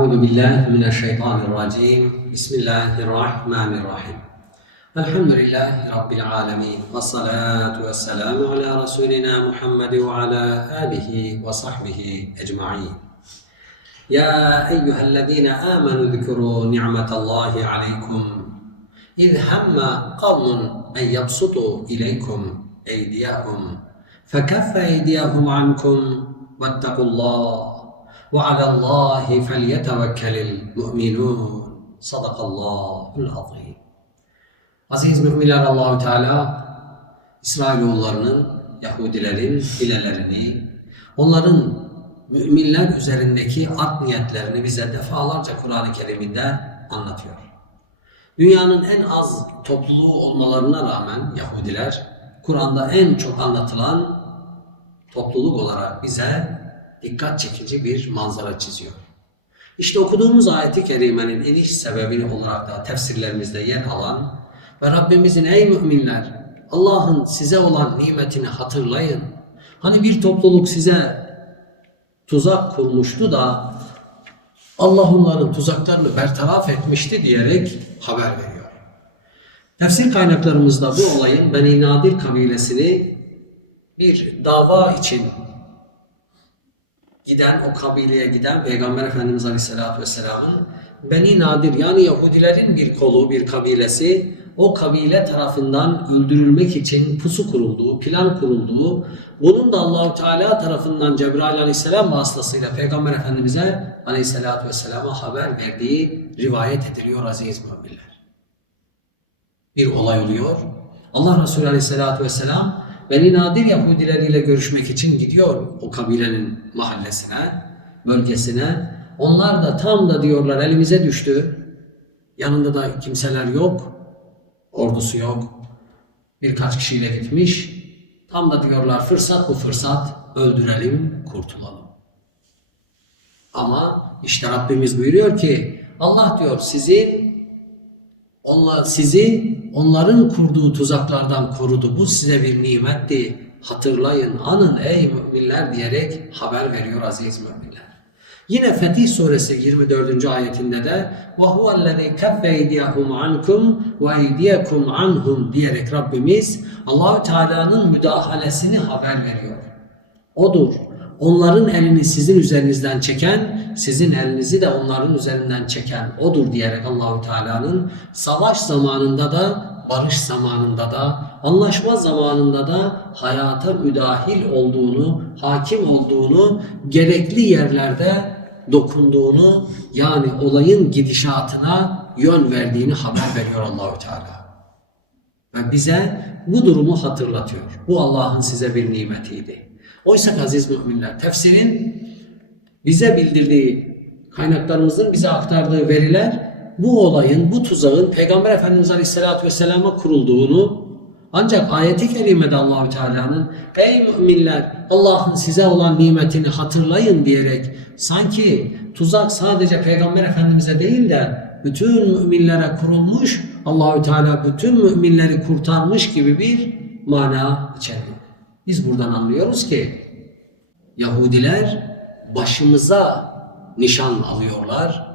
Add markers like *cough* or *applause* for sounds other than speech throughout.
أعوذ بالله من الشيطان الرجيم. بسم الله الرحمن الرحيم. الحمد لله رب العالمين والصلاة والسلام على رسولنا محمد وعلى آله وصحبه أجمعين. يا أيها الذين آمنوا اذكروا نعمة الله عليكم. إذ هم قوم أن يبسطوا إليكم أيديهم فكف أيديهم عنكم واتقوا الله وعلى الله فليتوكل المؤمنون صدق الله العظيم Aziz müminler Allahü Teala İsrailoğullarının, Yahudilerin hilelerini, onların müminler üzerindeki art niyetlerini bize defalarca Kur'an-ı Kerim'inde anlatıyor. Dünyanın en az topluluğu olmalarına rağmen Yahudiler Kur'an'da en çok anlatılan topluluk olarak bize dikkat çekici bir manzara çiziyor. İşte okuduğumuz ayeti kerimenin iniş sebebi olarak da tefsirlerimizde yer alan ve Rabbimizin ey müminler Allah'ın size olan nimetini hatırlayın. Hani bir topluluk size tuzak kurmuştu da Allah onların tuzaklarını bertaraf etmişti diyerek haber veriyor. Tefsir kaynaklarımızda bu olayın Beni Nadir kabilesini bir dava için giden, o kabileye giden Peygamber Efendimiz Aleyhisselatü Vesselam'ın Beni Nadir yani Yahudilerin bir kolu, bir kabilesi o kabile tarafından öldürülmek için pusu kurulduğu, plan kurulduğu, bunun da Allahu Teala tarafından Cebrail Aleyhisselam vasıtasıyla Peygamber Efendimiz'e Aleyhisselatü Vesselam'a haber verdiği rivayet ediliyor aziz müminler. Bir olay oluyor. Allah Resulü Aleyhisselatü Vesselam Beni Nadir Yahudileriyle görüşmek için gidiyor o kabilenin mahallesine, bölgesine. Onlar da tam da diyorlar elimize düştü. Yanında da kimseler yok. Ordusu yok. Birkaç kişiyle gitmiş. Tam da diyorlar fırsat bu fırsat öldürelim, kurtulalım. Ama işte Rabbimiz buyuruyor ki Allah diyor sizin onlar sizi onların kurduğu tuzaklardan korudu. Bu size bir nimetti. Hatırlayın, anın ey müminler diyerek haber veriyor aziz müminler. Yine Fetih suresi 24. ayetinde de وَهُوَ الَّذِي كَفَّ اَيْدِيَهُمْ عَنْكُمْ وَاَيْدِيَكُمْ عَنْهُمْ diyerek Rabbimiz Allahü Teala'nın müdahalesini haber veriyor. Odur. Onların elini sizin üzerinizden çeken, sizin elinizi de onların üzerinden çeken odur diyerek Allahü Teala'nın savaş zamanında da, barış zamanında da, anlaşma zamanında da hayata müdahil olduğunu, hakim olduğunu, gerekli yerlerde dokunduğunu, yani olayın gidişatına yön verdiğini haber veriyor Allahü Teala. Ve bize bu durumu hatırlatıyor. Bu Allah'ın size bir nimetiydi. Oysa aziz müminler tefsirin bize bildirdiği kaynaklarımızın bize aktardığı veriler bu olayın, bu tuzağın Peygamber Efendimiz Aleyhisselatü Vesselam'a kurulduğunu ancak ayeti kerimede Allahü Teala'nın ey müminler Allah'ın size olan nimetini hatırlayın diyerek sanki tuzak sadece Peygamber Efendimiz'e değil de bütün müminlere kurulmuş Allahü Teala bütün müminleri kurtarmış gibi bir mana içeriyor. Biz buradan anlıyoruz ki Yahudiler başımıza nişan alıyorlar.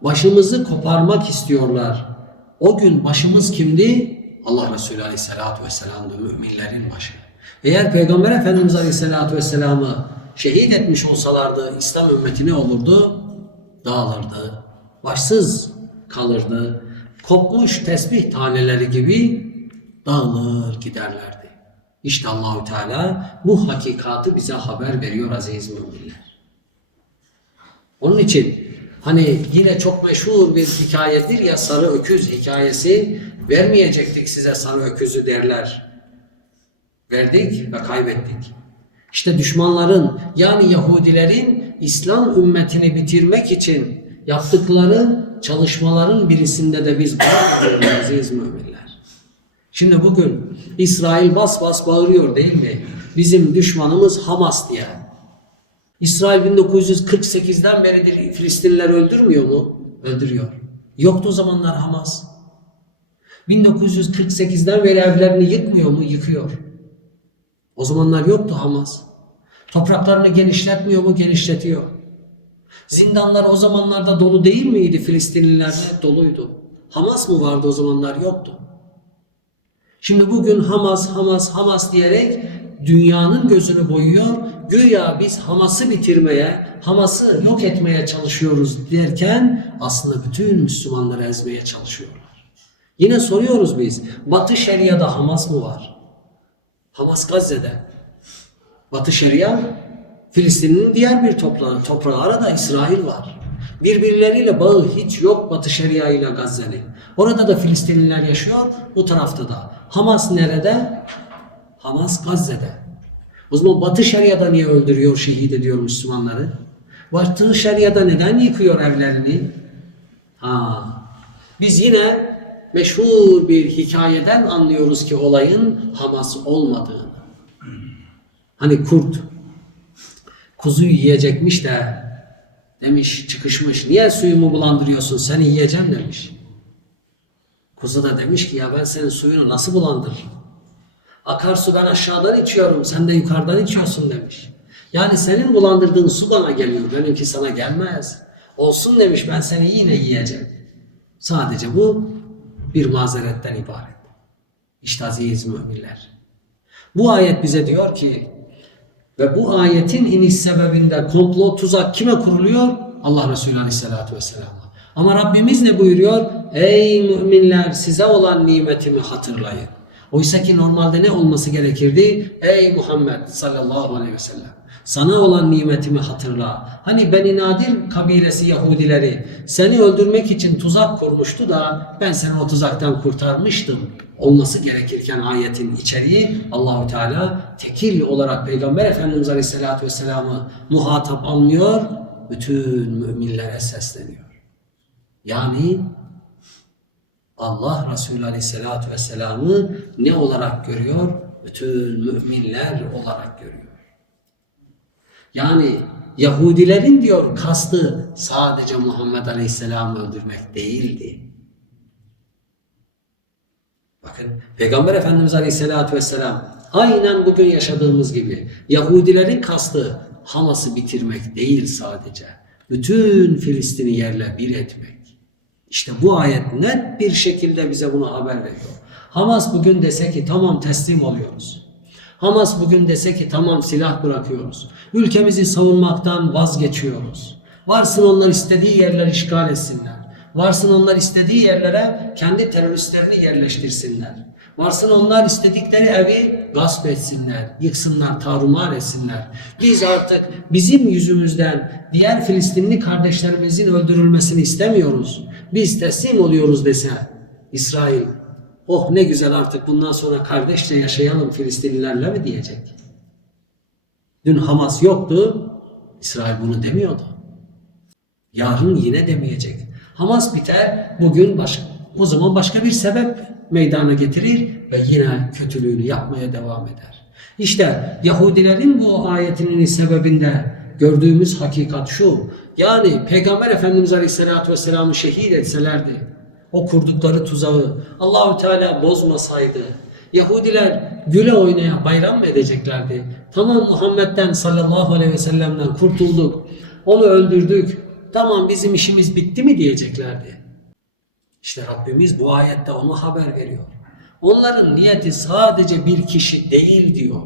Başımızı koparmak istiyorlar. O gün başımız kimdi? Allah Resulü Aleyhisselatü Vesselam'dı müminlerin başı. Eğer Peygamber Efendimiz Aleyhisselatü Vesselam'ı şehit etmiş olsalardı İslam ümmeti ne olurdu? Dağılırdı. Başsız kalırdı. Kopmuş tesbih taneleri gibi dağılır giderlerdi. İşte Allahü Teala bu hakikatı bize haber veriyor aziz müminler. Onun için hani yine çok meşhur bir hikayedir ya sarı öküz hikayesi vermeyecektik size sarı öküzü derler. Verdik ve kaybettik. İşte düşmanların yani Yahudilerin İslam ümmetini bitirmek için yaptıkları çalışmaların birisinde de biz bırakmıyoruz *coughs* aziz müminler. Şimdi bugün İsrail bas bas bağırıyor değil mi? Bizim düşmanımız Hamas diye. İsrail 1948'den beridir Filistinliler öldürmüyor mu? Öldürüyor. Yoktu o zamanlar Hamas. 1948'den beri evlerini yıkmıyor mu? Yıkıyor. O zamanlar yoktu Hamas. Topraklarını genişletmiyor mu? Genişletiyor. Zindanlar o zamanlarda dolu değil miydi Filistinlilerle? Doluydu. Hamas mı vardı o zamanlar? Yoktu. Şimdi bugün Hamas, Hamas, Hamas diyerek dünyanın gözünü boyuyor. Güya biz Hamas'ı bitirmeye, Hamas'ı yok etmeye çalışıyoruz derken aslında bütün Müslümanları ezmeye çalışıyorlar. Yine soruyoruz biz, Batı Şeria'da Hamas mı var? Hamas Gazze'de. Batı Şeria, Filistin'in diğer bir toprağı, toprağı arada İsrail var. Birbirleriyle bağı hiç yok Batı Şeria ile Gazze'nin. Orada da Filistinliler yaşıyor, bu tarafta da. Hamas nerede? Hamas Gazze'de. O zaman Batı Şeria'da niye öldürüyor, şehit ediyor Müslümanları? Batı Şeria'da neden yıkıyor evlerini? Ha. Biz yine meşhur bir hikayeden anlıyoruz ki olayın Hamas olmadığını. Hani kurt kuzuyu yiyecekmiş de demiş çıkışmış. Niye suyumu bulandırıyorsun? Seni yiyeceğim demiş. Kuzu da demiş ki ya ben senin suyunu nasıl bulandırırım? Akarsu ben aşağıdan içiyorum, sen de yukarıdan içiyorsun demiş. Yani senin bulandırdığın su bana geliyor, benimki sana gelmez. Olsun demiş, ben seni yine yiyeceğim. Sadece bu bir mazeretten ibaret. İşte aziz müminler. Bu ayet bize diyor ki ve bu ayetin iniş sebebinde komplo tuzak kime kuruluyor? Allah Resulü Aleyhisselatü Vesselam'a. Ama Rabbimiz ne buyuruyor? Ey müminler size olan nimetimi hatırlayın. Oysa ki normalde ne olması gerekirdi? Ey Muhammed sallallahu aleyhi ve sellem. Sana olan nimetimi hatırla. Hani Beni Nadir kabilesi Yahudileri seni öldürmek için tuzak kurmuştu da ben seni o tuzaktan kurtarmıştım. Olması gerekirken ayetin içeriği Allahu Teala tekil olarak Peygamber Efendimiz Aleyhisselatü Vesselam'ı muhatap almıyor, bütün müminlere sesleniyor. Yani Allah Resulü Aleyhisselatü Vesselam'ı ne olarak görüyor? Bütün müminler olarak görüyor. Yani Yahudilerin diyor kastı sadece Muhammed Aleyhisselam'ı öldürmek değildi. Bakın Peygamber Efendimiz Aleyhisselatü Vesselam aynen bugün yaşadığımız gibi Yahudilerin kastı Hamas'ı bitirmek değil sadece. Bütün Filistin'i yerle bir etmek. İşte bu ayet net bir şekilde bize bunu haber veriyor. Hamas bugün dese ki tamam teslim oluyoruz. Hamas bugün dese ki tamam silah bırakıyoruz. Ülkemizi savunmaktan vazgeçiyoruz. Varsın onlar istediği yerler işgal etsinler. Varsın onlar istediği yerlere kendi teröristlerini yerleştirsinler. Varsın onlar istedikleri evi gasp etsinler, yıksınlar, tarumar etsinler. Biz artık bizim yüzümüzden diğer Filistinli kardeşlerimizin öldürülmesini istemiyoruz. Biz teslim oluyoruz dese İsrail, oh ne güzel artık bundan sonra kardeşçe yaşayalım Filistinlilerle mi diyecek? Dün Hamas yoktu, İsrail bunu demiyordu. Yarın yine demeyecek. Hamas biter, bugün başka, o zaman başka bir sebep meydana getirir ve yine kötülüğünü yapmaya devam eder. İşte Yahudilerin bu ayetinin sebebinde gördüğümüz hakikat şu. Yani Peygamber Efendimiz Aleyhisselatü Vesselam'ı şehit etselerdi, o kurdukları tuzağı Allahü Teala bozmasaydı, Yahudiler güle oynaya bayram mı edeceklerdi? Tamam Muhammed'den sallallahu aleyhi ve sellem'den kurtulduk, onu öldürdük, tamam bizim işimiz bitti mi diyeceklerdi. İşte Rabbimiz bu ayette onu haber veriyor. Onların niyeti sadece bir kişi değil diyor.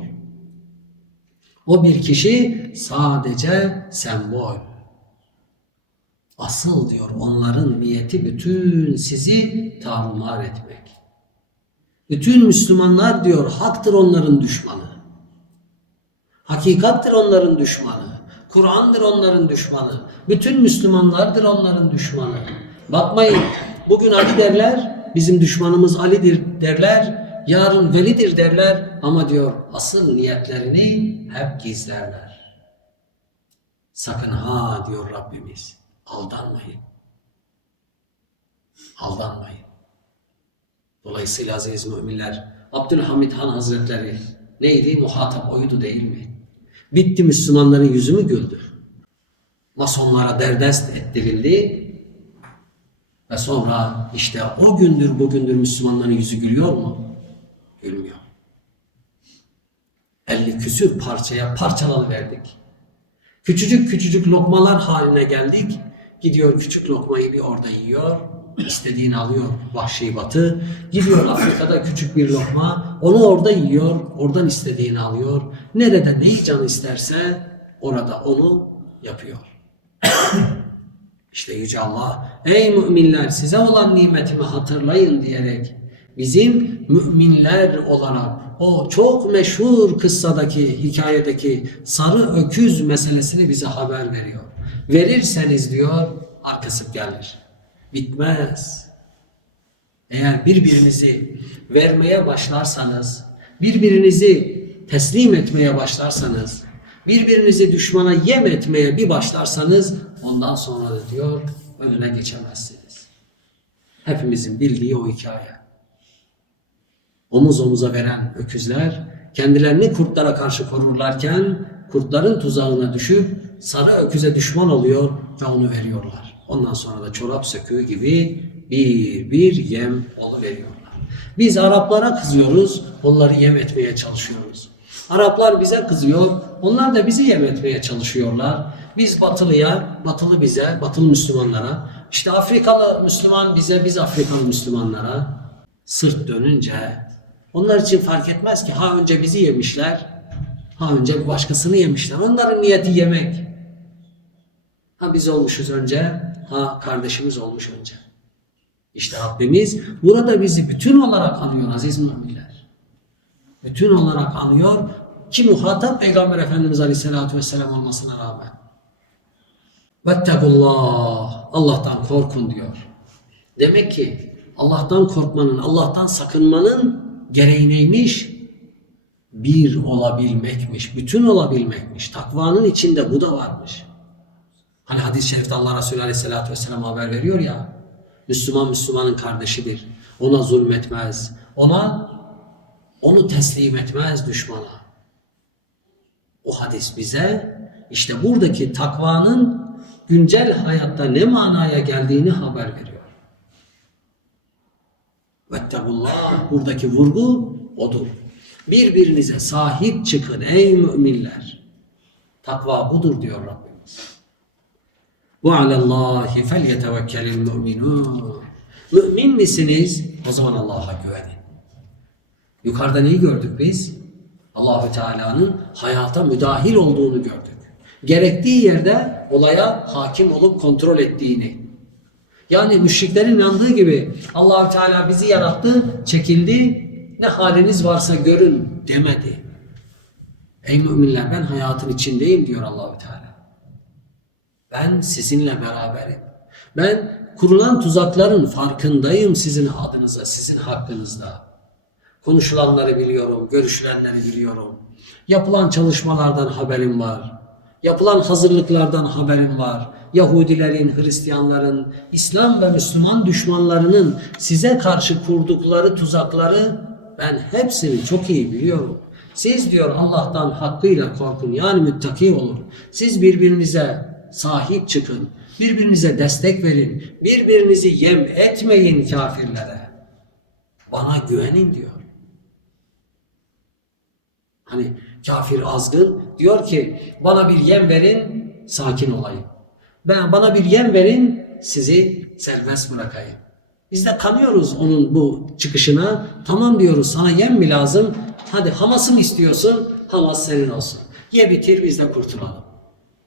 O bir kişi sadece sembol. Asıl diyor onların niyeti bütün sizi tarumar etmek. Bütün Müslümanlar diyor haktır onların düşmanı. Hakikattır onların düşmanı. Kur'an'dır onların düşmanı. Bütün Müslümanlardır onların düşmanı. Bakmayın bugün Ali derler, bizim düşmanımız Ali'dir derler, yarın Veli'dir derler ama diyor asıl niyetlerini hep gizlerler. Sakın ha diyor Rabbimiz aldanmayın. Aldanmayın. Dolayısıyla aziz müminler Abdülhamid Han Hazretleri neydi? Muhatap oydu değil mi? Bitti Müslümanların yüzü mü güldü? Masonlara derdest ettirildi. Ve sonra işte o gündür bugündür Müslümanların yüzü gülüyor mu? Gülmüyor. 50 küsür parçaya parçalalı verdik. Küçücük küçücük lokmalar haline geldik. Gidiyor küçük lokmayı bir orada yiyor. istediğini alıyor vahşi batı. Gidiyor Afrika'da küçük bir lokma. Onu orada yiyor. Oradan istediğini alıyor. Nerede neyi canı isterse orada onu yapıyor. İşte Yüce Allah, ey müminler size olan nimetimi hatırlayın diyerek bizim müminler olarak o çok meşhur kıssadaki, hikayedeki sarı öküz meselesini bize haber veriyor. Verirseniz diyor, arkası gelir. Bitmez. Eğer birbirinizi vermeye başlarsanız, birbirinizi teslim etmeye başlarsanız, birbirinizi düşmana yem etmeye bir başlarsanız ondan sonra da diyor önüne geçemezsiniz. Hepimizin bildiği o hikaye. Omuz omuza veren öküzler kendilerini kurtlara karşı korurlarken kurtların tuzağına düşüp sarı öküze düşman oluyor ve onu veriyorlar. Ondan sonra da çorap söküğü gibi bir bir yem veriyorlar. Biz Araplara kızıyoruz, onları yem etmeye çalışıyoruz. Araplar bize kızıyor, onlar da bizi yem etmeye çalışıyorlar. Biz batılıya, batılı bize, batılı Müslümanlara, işte Afrikalı Müslüman bize, biz Afrikalı Müslümanlara sırt dönünce onlar için fark etmez ki ha önce bizi yemişler, ha önce bir başkasını yemişler. Onların niyeti yemek. Ha biz olmuşuz önce, ha kardeşimiz olmuş önce. İşte Rabbimiz burada bizi bütün olarak anıyor aziz müminler. Bütün olarak anıyor ki muhatap Peygamber Efendimiz Aleyhisselatü Vesselam olmasına rağmen. Vettekullah. Allah'tan korkun diyor. Demek ki Allah'tan korkmanın, Allah'tan sakınmanın gereği neymiş? Bir olabilmekmiş, bütün olabilmekmiş. Takvanın içinde bu da varmış. Hani hadis-i şerifte Allah Resulü Aleyhisselatü Vesselam haber veriyor ya, Müslüman Müslümanın kardeşidir. Ona zulmetmez. Ona onu teslim etmez düşmana. O hadis bize işte buradaki takvanın güncel hayatta ne manaya geldiğini haber veriyor. Vettegullah buradaki vurgu odur. Birbirinize sahip çıkın ey müminler. Takva budur diyor Rabbimiz. Ve alallahi felyetevekkelil müminun. Mümin misiniz? O zaman Allah'a güvenin. Yukarıda neyi gördük biz? Allahü Teala'nın hayata müdahil olduğunu gördük. Gerektiği yerde olaya hakim olup kontrol ettiğini. Yani müşriklerin inandığı gibi Allahü Teala bizi yarattı, çekildi, ne haliniz varsa görün demedi. Ey müminler ben hayatın içindeyim diyor Allahü Teala. Ben sizinle beraberim. Ben kurulan tuzakların farkındayım sizin adınıza, sizin hakkınızda. Konuşulanları biliyorum, görüşülenleri biliyorum. Yapılan çalışmalardan haberim var. Yapılan hazırlıklardan haberim var. Yahudilerin, Hristiyanların, İslam ve Müslüman düşmanlarının size karşı kurdukları tuzakları ben hepsini çok iyi biliyorum. Siz diyor Allah'tan hakkıyla korkun yani müttaki olun. Siz birbirinize sahip çıkın. Birbirinize destek verin. Birbirinizi yem etmeyin kafirlere. Bana güvenin diyor. Hani kafir azgın diyor ki bana bir yem verin sakin olayım. Ben bana bir yem verin sizi serbest bırakayım. Biz de kanıyoruz onun bu çıkışına. Tamam diyoruz sana yem mi lazım? Hadi Hamas'ı mı istiyorsun? Hamas senin olsun. Ye bitir biz de kurtulalım.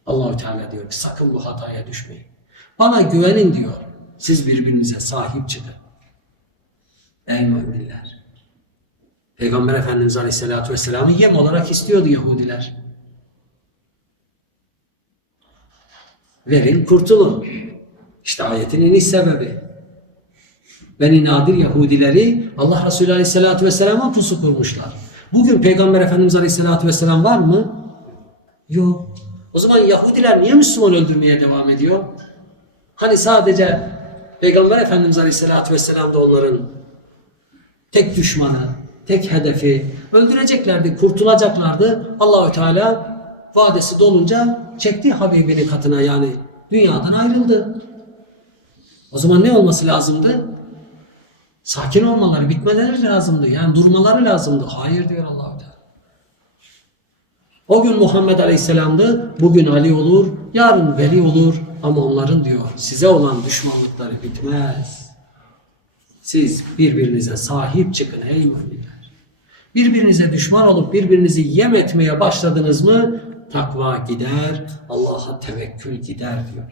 Allahü Teala diyor ki sakın bu hataya düşmeyin. Bana güvenin diyor. Siz birbirinize sahip çıkın. Ey müminler. Peygamber Efendimiz Aleyhisselatü Vesselam'ı yem olarak istiyordu Yahudiler. Verin kurtulun. İşte ayetin iniş sebebi. Beni Nadir Yahudileri Allah Resulü Aleyhisselatü Vesselam'a pusu kurmuşlar. Bugün Peygamber Efendimiz Aleyhisselatü Vesselam var mı? Yok. O zaman Yahudiler niye Müslüman öldürmeye devam ediyor? Hani sadece Peygamber Efendimiz Aleyhisselatü Vesselam da onların tek düşmanı, tek hedefi öldüreceklerdi, kurtulacaklardı. Allahü Teala vadesi dolunca çekti Habibini katına yani dünyadan ayrıldı. O zaman ne olması lazımdı? Sakin olmaları, bitmeleri lazımdı. Yani durmaları lazımdı. Hayır diyor Allahü Teala. O gün Muhammed Aleyhisselam'dı, bugün Ali olur, yarın Veli olur ama onların diyor size olan düşmanlıkları bitmez. Siz birbirinize sahip çıkın ey müminler. Birbirinize düşman olup birbirinizi yem etmeye başladınız mı takva gider, Allah'a tevekkül gider diyor.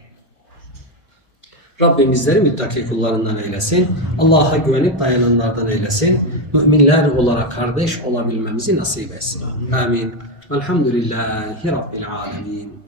Rabbim bizleri müttaki kullarından eylesin. Allah'a güvenip dayananlardan eylesin. Müminler olarak kardeş olabilmemizi nasip etsin. Amin. Velhamdülillahi Rabbil alemin.